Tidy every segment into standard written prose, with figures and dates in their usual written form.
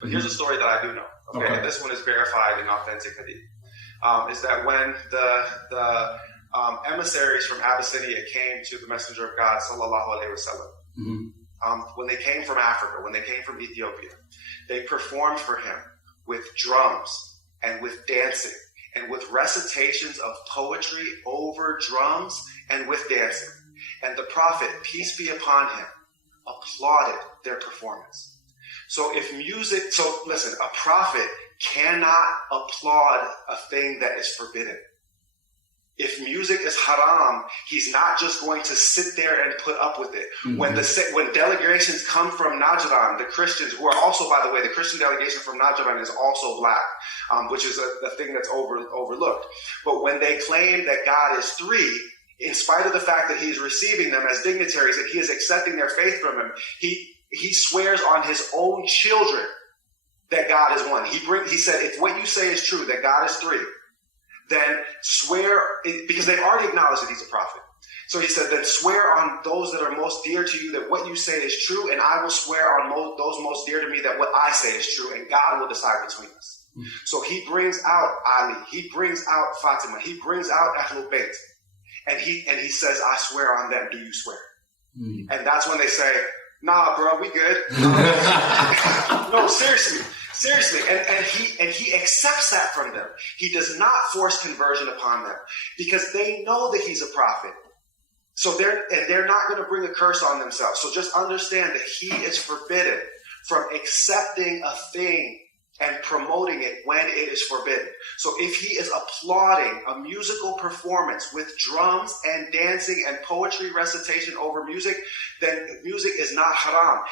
But here's a story that I do know. Okay. And this one is verified in authentic hadith. Is that when the emissaries from Abyssinia came to the Messenger of God, sallallahu alaihi wasallam, when they came from Africa, when they came from Ethiopia, they performed for him with drums and with dancing and with recitations of poetry over drums and with dancing. And the Prophet, peace be upon him, applauded their performance. So listen, a prophet cannot applaud a thing that is forbidden. If music is haram, he's not just going to sit there and put up with it. When delegations come from Najran, the Christians, who are also, by the way, the Christian delegation from Najran is also black, which is a thing that's overlooked. But when they claim that God is three, in spite of the fact that he's receiving them as dignitaries and he is accepting their faith from him, he swears on his own children that God is one. He said, if what you say is true, that God is three, then swear, because they already acknowledged that he's a prophet. So he said, then swear on those that are most dear to you that what you say is true, and I will swear on those most dear to me that what I say is true, and God will decide between us. So he brings out Ali, he brings out Fatima, he brings out Ahlul Bayt, and he says, I swear on them, do you swear? And that's when they say, nah, bro, we good. No, seriously. And he accepts that from them. He does not force conversion upon them because they know that he's a prophet. So they're not going to bring a curse on themselves. So just understand that he is forbidden from accepting a thing and promoting it when it is forbidden. So if he is applauding a musical performance with drums and dancing and poetry recitation over music, then music is not haram.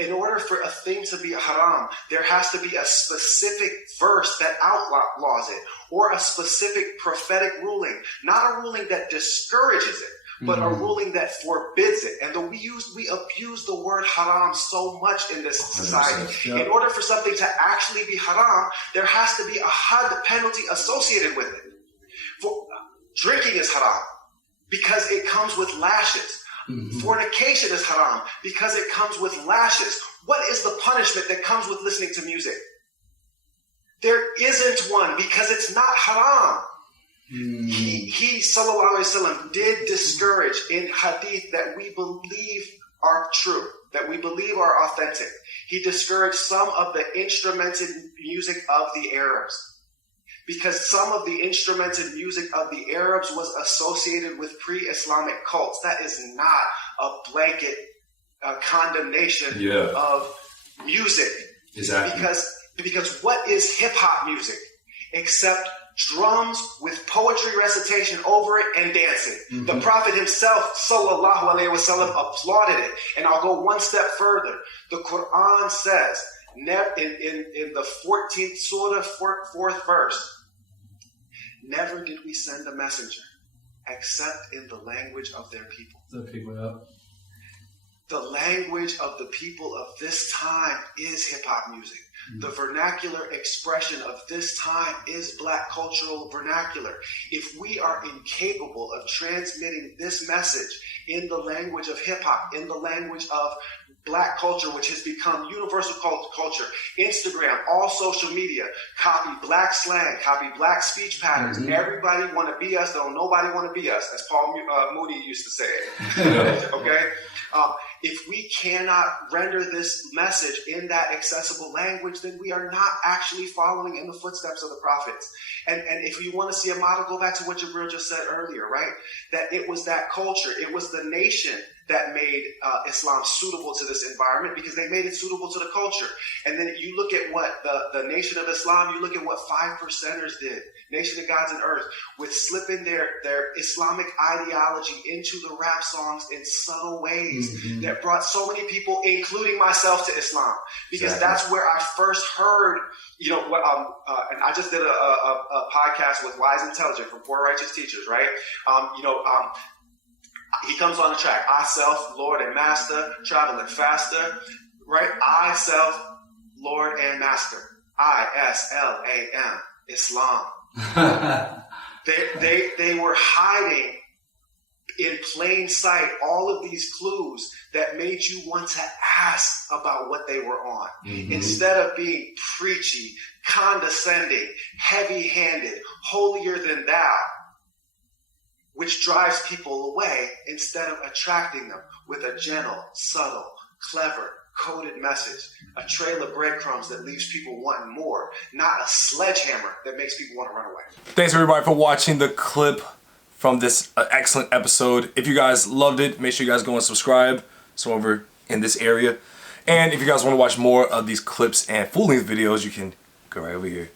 In order for a thing to be haram, there has to be a specific verse that outlaws it, or a specific prophetic ruling, not a ruling that discourages it, but a ruling that forbids it. And we abuse the word haram so much in this society. In order for something to actually be haram, there has to be a had penalty associated with it. Drinking is haram because it comes with lashes. Fornication is haram because it comes with lashes. What is the punishment that comes with listening to music? There isn't one because it's not haram. He sallallahu alaihi wasallam did discourage in hadith that we believe are true, that we believe are authentic. He discouraged some of the instrumented music of the Arabs, because some of the instrumented music of the Arabs was associated with pre-Islamic cults. That is not a blanket condemnation of music. Exactly. Because what is hip-hop music except drums with poetry recitation over it and dancing? The Prophet himself, sallallahu alaihi wasallam, applauded it. And I'll go one step further. The Quran says, in the 14th surah, 4th verse, never did we send a messenger except in the language of their people. The language of the people of this time is hip-hop music. The vernacular expression of this time is black cultural vernacular. If we are incapable of transmitting this message in the language of hip-hop, in the language of black culture, which has become universal culture, Instagram, all social media, copy black slang, copy black speech patterns. Everybody want to be us, though nobody want to be us, as Paul Moody used to say. Okay? If we cannot render this message in that accessible language, then we are not actually following in the footsteps of the prophets. And if you want to see a model, go back to what Jabril just said earlier, right? That it was that culture, it was the nation that made Islam suitable to this environment, because they made it suitable to the culture. And then you look at what the Nation of Islam, you look at what 5%ers did, Nation of Gods and Earth, with slipping their Islamic ideology into the rap songs in subtle ways that brought so many people, including myself, to Islam. Because that's where I first heard, and I just did a podcast with Wise Intelligent from Poor Righteous Teachers, right? He comes on the track, I, self, Lord and Master, traveling faster, right? I, self, Lord and Master. I-S-L-A-M, Islam. They were hiding in plain sight all of these clues that made you want to ask about what they were on. Mm-hmm. Instead of being preachy, condescending, heavy-handed, holier than thou, which drives people away instead of attracting them with a gentle, subtle, clever, coded message, a trail of breadcrumbs that leaves people wanting more, not a sledgehammer that makes people want to run away. Thanks everybody for watching the clip from this excellent episode. If you guys loved it, make sure you guys go and subscribe. So over in this area. And if you guys want to watch more of these clips and full-length videos, you can go right over here.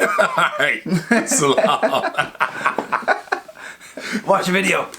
Alright, so watch the video.